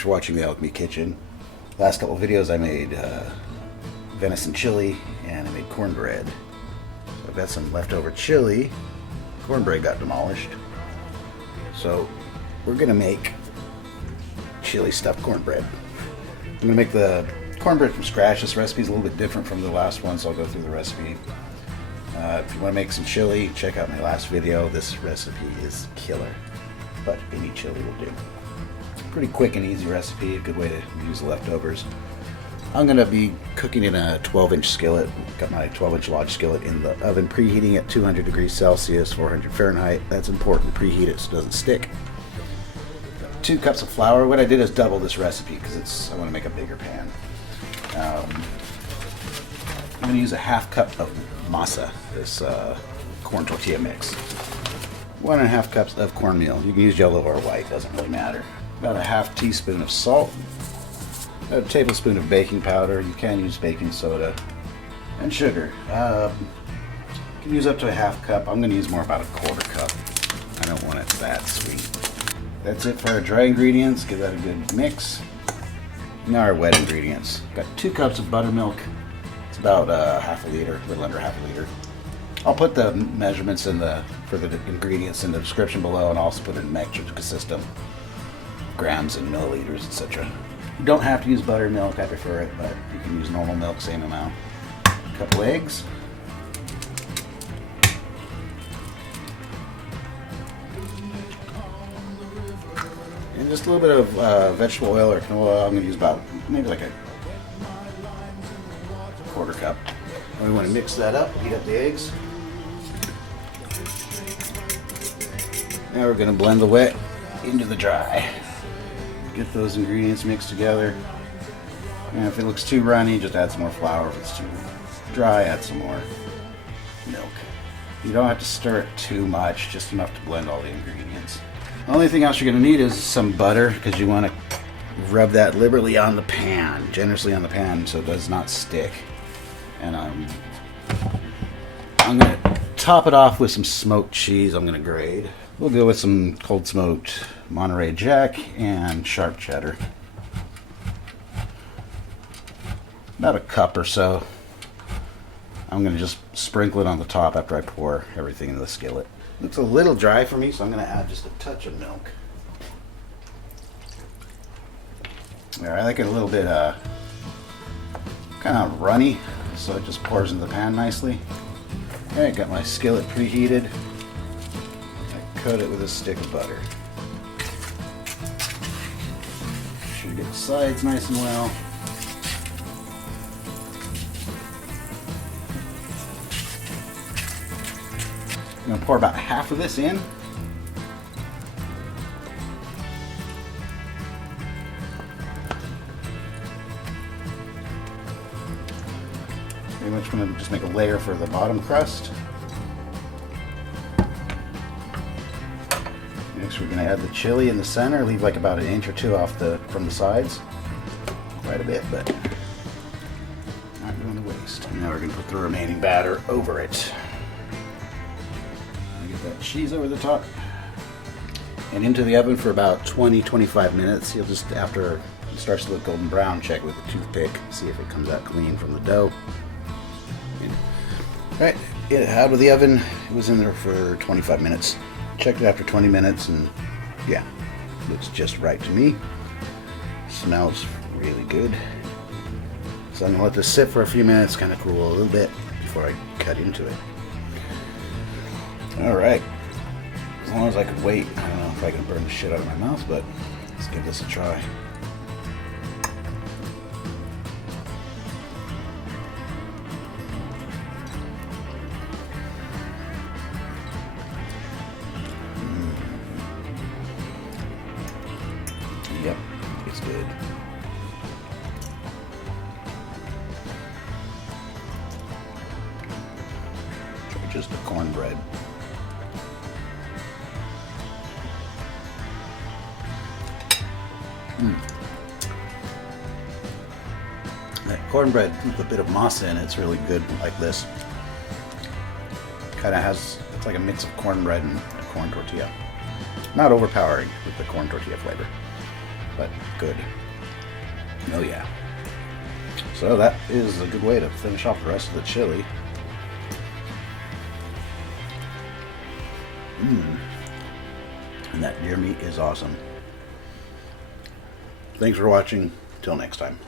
Thanks for watching the Alchemy Kitchen. Last couple videos I made venison chili and I made cornbread. So I've got some leftover chili. Cornbread got demolished. So we're gonna make chili stuffed cornbread. I'm gonna make the cornbread from scratch. This recipe is a little bit different from the last one, so I'll go through the recipe. If you want to make some chili, check out my last video. This recipe is killer, but any chili will do. Pretty quick and easy recipe, a good way to use the leftovers. I'm going to be cooking in a 12-inch skillet. Got my 12-inch large skillet in the oven, preheating at 200 degrees Celsius, 400 Fahrenheit. That's important, preheat it so it doesn't stick. 2 cups of flour. What I did is double this recipe because I want to make a bigger pan. I'm going to use a half cup of Masa, this corn tortilla mix. 1.5 cups of cornmeal. You can use yellow or white, doesn't really matter. About a half teaspoon of salt. A tablespoon of baking powder. You can use baking soda. And sugar. You can use up to a half cup. I'm going to use more, about a 1/4 cup. I don't want it that sweet. That's it for our dry ingredients. Give that a good mix. Now our wet ingredients. Got 2 cups of buttermilk. It's about half a liter, a little under half a liter. I'll put the measurements for the ingredients in the description below, and I'll also put it in metric system, grams and milliliters, etc. You don't have to use buttermilk, I prefer it, but you can use normal milk, same amount. A couple eggs. And just a little bit of vegetable oil or canola oil. I'm going to use about maybe like a 1/4 cup. And we want to mix that up, heat up the eggs. Now we're going to blend the wet into the dry. Get those ingredients mixed together. And if it looks too runny, just add some more flour. If it's too dry, add some more milk. You don't have to stir it too much, just enough to blend all the ingredients. The only thing else you're going to need is some butter, because you want to rub that liberally on the pan, generously on the pan, so it does not stick. And I'm going to top it off with some smoked cheese I'm going to grate. We'll go with some cold smoked Monterey Jack and sharp cheddar. About a cup or so. I'm going to just sprinkle it on the top after I pour everything into the skillet. Looks a little dry for me, so I'm going to add just a touch of milk. There, I like it a little bit kind of runny, so it just pours into the pan nicely. Alright, got my skillet preheated. I coat it with a stick of butter. Should get the sides nice and well. I'm going to pour about half of this in. Pretty much going to just make a layer for the bottom crust. Next we're going to add the chili in the center. Leave like about 1 inch or 2 off from the sides. Quite a bit, but not going to waste. Now we're going to put the remaining batter over it. Get that cheese over the top. And into the oven for about 20-25 minutes. You'll just, after it starts to look golden brown, check with a toothpick. See if it comes out clean from the dough. Alright, get it out of the oven. It was in there for 25 minutes. Checked it after 20 minutes and yeah, looks just right to me. Smells really good. So I'm going to let this sit for a few minutes, kind of cool a little bit before I cut into it. Alright, as long as I could wait. I don't know if I can burn the shit out of my mouth, but let's give this a try. Yep, it's good. Try just the cornbread. That cornbread with a bit of masa in it's really good like this. Kind of has, it's like a mix of cornbread and a corn tortilla. Not overpowering with the corn tortilla flavor. but good. Oh yeah. So that is a good way to finish off the rest of the chili. And that deer meat is awesome. Thanks for watching. Till next time.